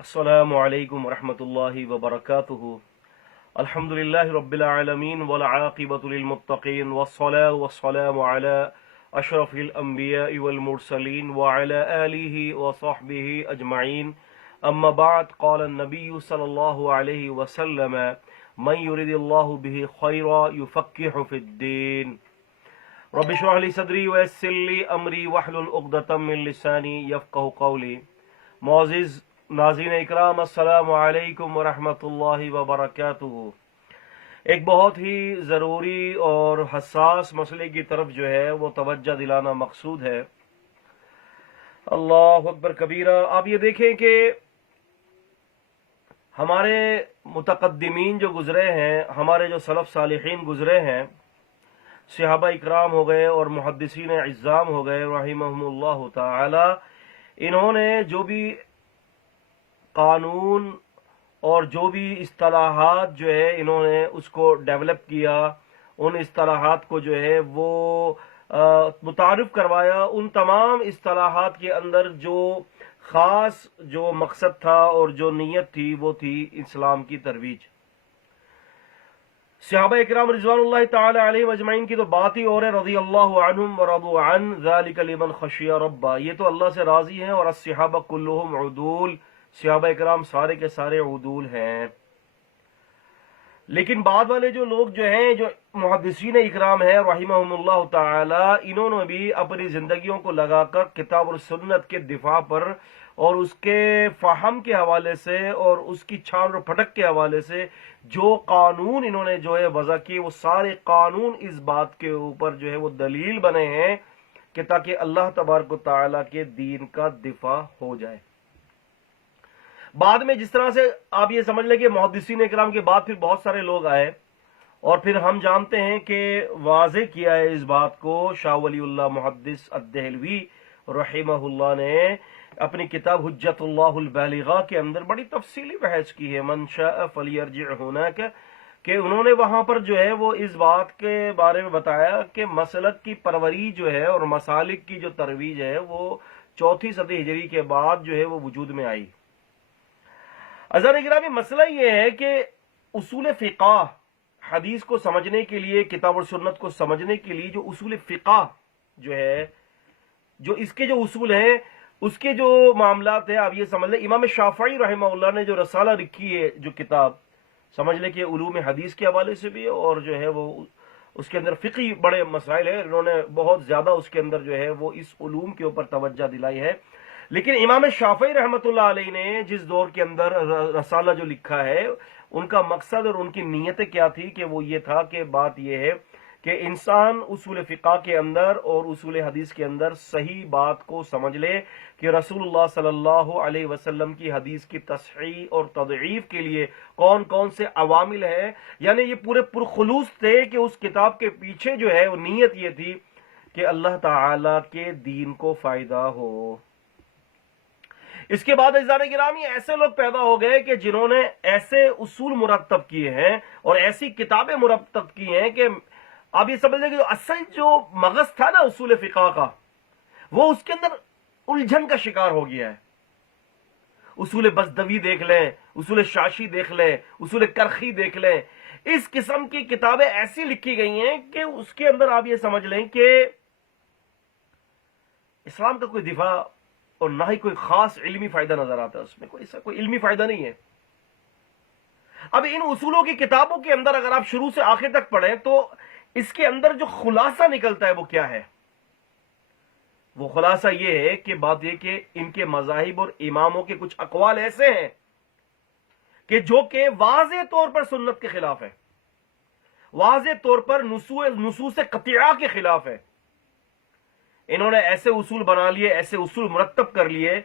السلام علیکم ورحمۃ اللہ وبرکاتہ۔ الحمدللہ رب العالمین والعاقبۃ للمتقین والصلاة والسلام علی اشرف الانبیاء والمرسلین وعلی آلہ وصحبہ اجمعین، اما بعد، قال النبی صلی اللہ علیہ وسلم من یرد اللہ بہ خیرا یفقہہ فی الدین۔ رب اشرح لی صدری ویسر لی امری واحلل عقدۃ من لسانی یفقہوا قولی۔ معزز ناظرین اکرام، السلام علیکم ورحمۃ اللہ وبرکاتہ۔ ایک بہت ہی ضروری اور حساس مسئلے کی طرف جو ہے وہ توجہ دلانا مقصود ہے۔ اللہ اکبر کبیرہ۔ آپ یہ دیکھیں کہ ہمارے متقدمین جو گزرے ہیں، ہمارے جو سلف صالحین گزرے ہیں، صحابہ اکرام ہو گئے اور محدثین عظام ہو گئے رحمہم اللہ تعالی، انہوں نے جو بھی قانون اور جو بھی اصطلاحات جو ہے انہوں نے اس کو ڈیولپ کیا، ان اصطلاحات کو جو ہے وہ متعارف کروایا، ان تمام اصطلاحات کے اندر جو خاص جو مقصد تھا اور جو نیت تھی وہ تھی اسلام کی ترویج۔ صحابہ اکرام رضوان اللہ تعالی علیہم اجمعین کی تو بات ہی اور ہے، رضی اللہ عنہم ورضوا عنہ ذالک لمن خشی ربہ، یہ تو اللہ سے راضی ہیں، اور الصحابہ کلہم عدول، صحابہ اکرام سارے کے سارے عدول ہیں۔ لیکن بعد والے جو لوگ جو ہیں، جو محدثین اکرام ہیں رحمہم اللہ تعالی، انہوں نے بھی اپنی زندگیوں کو لگا کر کتاب اور سنت کے دفاع پر اور اس کے فہم کے حوالے سے اور اس کی چھان اور پھٹک کے حوالے سے جو قانون انہوں نے جو ہے وضع کیے، وہ سارے قانون اس بات کے اوپر جو ہے وہ دلیل بنے ہیں کہ تاکہ اللہ تبارک و تعالی کے دین کا دفاع ہو جائے۔ بعد میں جس طرح سے آپ یہ سمجھ لیں کہ محدثین اکرام کے بعد پھر بہت سارے لوگ آئے، اور پھر ہم جانتے ہیں کہ واضح کیا ہے اس بات کو شاہ ولی اللہ محدث الدہلوی رحمہ اللہ نے اپنی کتاب حجت اللہ البالغہ کے اندر بڑی تفصیلی بحث کی ہے، من شاء فلیرجع ہناک، کہ انہوں نے وہاں پر جو ہے وہ اس بات کے بارے میں بتایا کہ مسلک کی پروری جو ہے اور مسالک کی جو ترویج ہے وہ 4 صدی ہجری کے بعد جو ہے وہ وجود میں آئی۔ عزیزان گرامی، مسئلہ یہ ہے کہ اصول فقہ، حدیث کو سمجھنے کے لیے، کتاب اور سنت کو سمجھنے کے لیے جو اصول فقہ جو ہے، جو اس کے جو اصول ہیں، اس کے جو معاملات ہیں، آپ یہ سمجھ لیں امام شافعی رحمہ اللہ نے جو رسالہ لکھی ہے، جو کتاب سمجھ لیں کہ علوم حدیث کے حوالے سے بھی، اور جو ہے وہ اس کے اندر فقہی بڑے مسائل ہیں، انہوں نے بہت زیادہ اس کے اندر جو ہے وہ اس علوم کے اوپر توجہ دلائی ہے۔ لیکن امام شافعی رحمۃ اللہ علیہ نے جس دور کے اندر رسالہ جو لکھا ہے، ان کا مقصد اور ان کی نیت کیا تھی کہ وہ یہ تھا کہ بات یہ ہے کہ انسان اصول فقہ کے اندر اور اصول حدیث کے اندر صحیح بات کو سمجھ لے کہ رسول اللہ صلی اللہ علیہ وسلم کی حدیث کی تصحیح اور تضعیف کے لیے کون کون سے عوامل ہیں، یعنی یہ پورے پرخلوص تھے کہ اس کتاب کے پیچھے جو ہے وہ نیت یہ تھی کہ اللہ تعالی کے دین کو فائدہ ہو۔ اس کے بعد عزیزان گرامی ایسے لوگ پیدا ہو گئے کہ جنہوں نے ایسے اصول مرتب کیے ہیں اور ایسی کتابیں مرتب کی ہیں کہ آپ یہ سمجھ لیں کہ جو اصل جو مغز تھا نا اصول فقہ کا، وہ اس کے اندر الجھن کا شکار ہو گیا ہے۔ اصول بزدوی دیکھ لیں، اصول شاشی دیکھ لیں، اصول کرخی دیکھ لیں، اس قسم کی کتابیں ایسی لکھی گئی ہیں کہ اس کے اندر آپ یہ سمجھ لیں کہ اسلام کا کوئی دفاع اور نہ ہی کوئی خاص علمی فائدہ نظر آتا ہے، اس میں کوئی علمی فائدہ نہیں ہے۔ اب ان اصولوں کی کتابوں کے اندر اگر آپ شروع سے آخر تک پڑھیں تو اس کے اندر جو خلاصہ نکلتا ہے وہ کیا ہے؟ وہ خلاصہ یہ ہے کہ بات یہ کہ ان کے مذاہب اور اماموں کے کچھ اقوال ایسے ہیں کہ جو کہ واضح طور پر سنت کے خلاف ہے، واضح طور پر نصوص قطعہ کے خلاف ہے۔ انہوں نے ایسے اصول بنا لیے، ایسے اصول مرتب کر لیے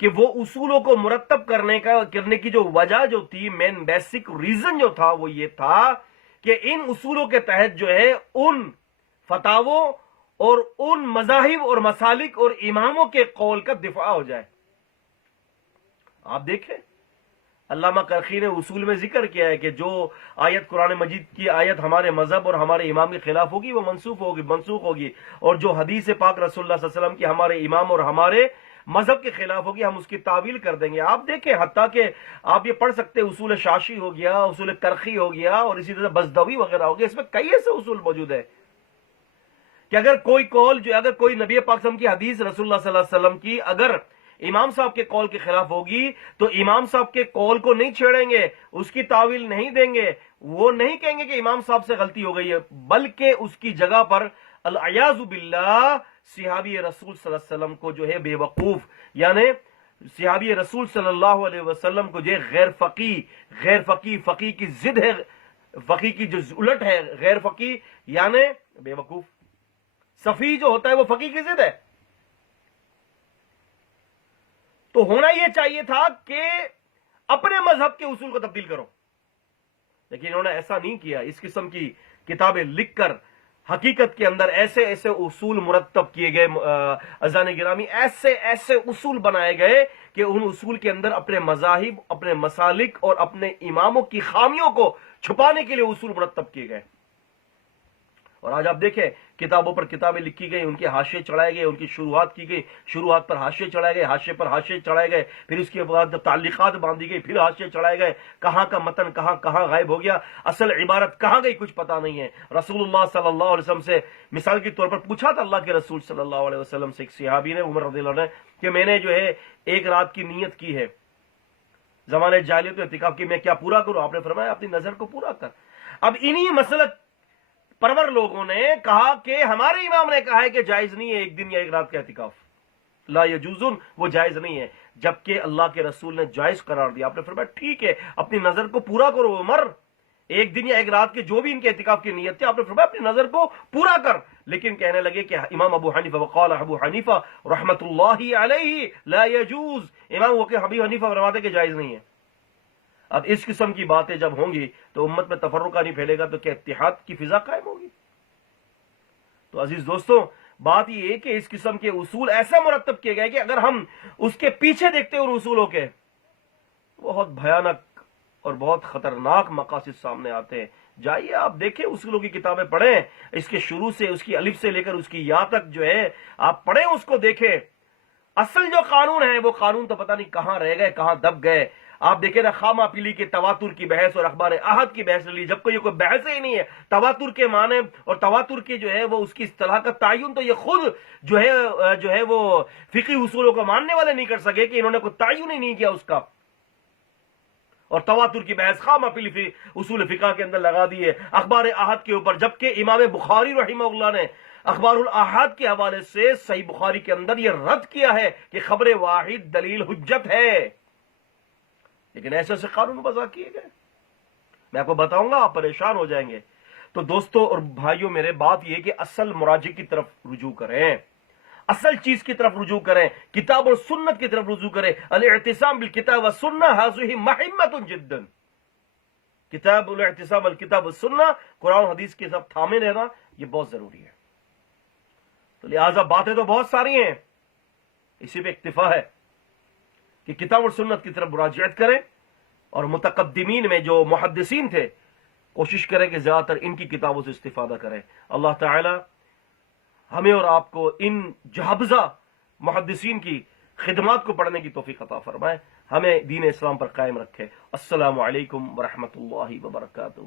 کہ وہ اصولوں کو مرتب کرنے کی جو وجہ جو تھی، مین بیسک ریزن جو تھا وہ یہ تھا کہ ان اصولوں کے تحت جو ہے ان فتاووں اور ان مذاہب اور مسالک اور اماموں کے قول کا دفاع ہو جائے۔ آپ دیکھیں علامہ کرخی نے اصول میں ذکر کیا ہے کہ جو آیت قرآن مجید کی آیت ہمارے مذہب اور ہمارے امام کے خلاف ہوگی وہ منسوخ ہوگی، اور جو حدیث پاک رسول اللہ صلی اللہ علیہ وسلم کی ہمارے امام اور ہمارے مذہب کے خلاف ہوگی ہم اس کی تعویل کر دیں گے. آپ دیکھیں حتیٰ کہ آپ یہ پڑھ سکتے ہیں اصول شاشی ہو گیا, اصول کرخی ہو گیا, اور اسی طرح بزدوی وغیرہ ہو گیا, اس میں کئی ایسے اصول موجود ہیں کہ اگر کوئی قول جو اگر کوئی نبی پاک صلی اللہ علیہ وسلم کی حدیث رسول اللہ صلی اللہ علیہ وسلم کی اگر امام صاحب کے قول کے خلاف ہوگی تو امام صاحب کے قول کو نہیں چھیڑیں گے, اس کی تعویل نہیں دیں گے, وہ نہیں کہیں گے کہ امام صاحب سے غلطی ہو گئی ہے, بلکہ اس کی جگہ پر العیاذ باللہ صحابی رسول صلی اللہ علیہ وسلم کو جو ہے بے وقوف, یعنی صحابی رسول صلی اللہ علیہ وسلم کو جو ہے غیر فقی فقی کی ضد ہے, فقی کی جو الٹ ہے غیر فقی یعنی بے وقوف. صفی جو ہوتا ہے وہ فقی کی ضد ہے. تو ہونا یہ چاہیے تھا کہ اپنے مذہب کے اصول کو تبدیل کرو, لیکن انہوں نے ایسا نہیں کیا. اس قسم کی کتابیں لکھ کر حقیقت کے اندر ایسے ایسے اصول مرتب کیے گئے, عزیزان گرامی, ایسے ایسے اصول بنائے گئے کہ ان اصول کے اندر اپنے مذاہب, اپنے مسالک اور اپنے اماموں کی خامیوں کو چھپانے کے لیے اصول مرتب کیے گئے. اور آج آپ دیکھیں کتابوں پر کتابیں لکھی گئی, ان کے حاشیے چڑھائے گئے, ان کی شروحات کی گئی, شروحات پر حاشیے چڑھائے گئے, حاشیے پر حاشیے چڑھائے گئے, پھر اس کے بعد جب تعلیقات باندھی گئی پھر حاشیے چڑھائے گئے. کہاں کا متن کہاں غائب ہو گیا, اصل عبارت کہاں گئی کچھ پتا نہیں ہے. رسول اللہ صلی اللہ علیہ وسلم سے مثال کے طور پر پوچھا تھا اللہ کے رسول صلی اللہ علیہ وسلم سے ایک صحابی نے, عمر رضی اللہ عنہ نے, کہ میں نے جو ہے ایک رات کی نیت کی ہے زمانے جاہلیت و اعتکاف کی, میں کیا پورا کروں؟ آپ نے فرمایا اپنی نظر کو پورا کر. اب انہی مسلک پرور لوگوں نے کہا کہ ہمارے امام نے کہا ہے کہ جائز نہیں ہے ایک دن یا ایک رات کا اعتکاف, لا یجوزن, وہ جائز نہیں ہے, جبکہ اللہ کے رسول نے جائز قرار دیا. آپ نے فرمایا ٹھیک ہے اپنی نظر کو پورا کرو عمر, ایک دن یا ایک رات کے جو بھی ان کے اعتکاف کی نیت تھی, آپ نے فرمایا اپنی نظر کو پورا کر. لیکن کہنے لگے کہ امام ابو حنیفہ, وقال ابو حنیفہ رحمت اللہ علیہ لا یجوز, امام ابو حنیفہ فرماتے کہ جائز نہیں ہے. اب اس قسم کی باتیں جب ہوں گی تو امت میں تفرقہ نہیں پھیلے گا, تو کیا اتحاد کی فضا قائم ہوگی؟ تو عزیز دوستوں, بات یہ ہے کہ اس قسم کے اصول ایسا مرتب کیے گئے کہ اگر ہم اس کے پیچھے دیکھتے ہیں ان اصولوں کے, بہت بھیانک اور بہت خطرناک مقاصد سامنے آتے ہیں. جائیے آپ دیکھیں اصولوں کی کتابیں پڑھیں, اس کے شروع سے اس کی الف سے لے کر اس کی یا تک جو ہے آپ پڑھیں, اس کو دیکھیں. اصل جو قانون ہے وہ قانون تو پتہ نہیں کہاں رہ گئے, کہاں دب گئے. آپ دیکھیں نا خامہ پیلی کے تواتر کی بحث اور اخبار احد کی بحث لی, جب کوئی بحث ہی نہیں ہے. تواتر کے معنی اور تواتر کے جو ہے وہ اس کی اصطلاح کا تعین تو یہ خود جو ہے وہ فقہی اصولوں کو ماننے والے نہیں کر سکے کہ انہوں نے کوئی تعین ہی نہیں کیا اس کا. اور تواتر کی بحث خامہ پیلی اصول فقہ کے اندر لگا دی ہے اخبار احد کے اوپر, جبکہ امام بخاری رحمہ اللہ نے اخبار الاحاد کے حوالے سے صحیح بخاری کے اندر یہ رد کیا ہے کہ خبر واحد دلیل حجت ہے. لیکن ایسے ایسے قانون وضع کیے گئے, میں آپ کو بتاؤں گا, آپ پریشان ہو جائیں گے. تو دوستوں اور بھائیوں, میرے بات یہ کہ اصل مراجع کی طرف رجوع کریں, اصل چیز کی طرف رجوع کریں, کتاب اور سنت کی طرف رجوع کریں. الاعتصام بالکتاب والسنہ ھذہ مہمۃ جدا, کتاب الاعتصام بالکتاب والسنہ, قرآن و حدیث کے ساتھ تھامے رہنا یہ بہت ضروری ہے. تو لہٰذا باتیں تو بہت ساری ہیں, اسی پہ اکتفا ہے کہ کتاب اور سنت کی طرف مراجعت کریں, اور متقدمین میں جو محدثین تھے کوشش کریں کہ زیادہ تر ان کی کتابوں سے استفادہ کریں. اللہ تعالی ہمیں اور آپ کو ان جہابزہ محدثین کی خدمات کو پڑھنے کی توفیق عطا فرمائے, ہمیں دین اسلام پر قائم رکھے. السلام علیکم ورحمۃ اللہ وبرکاتہ.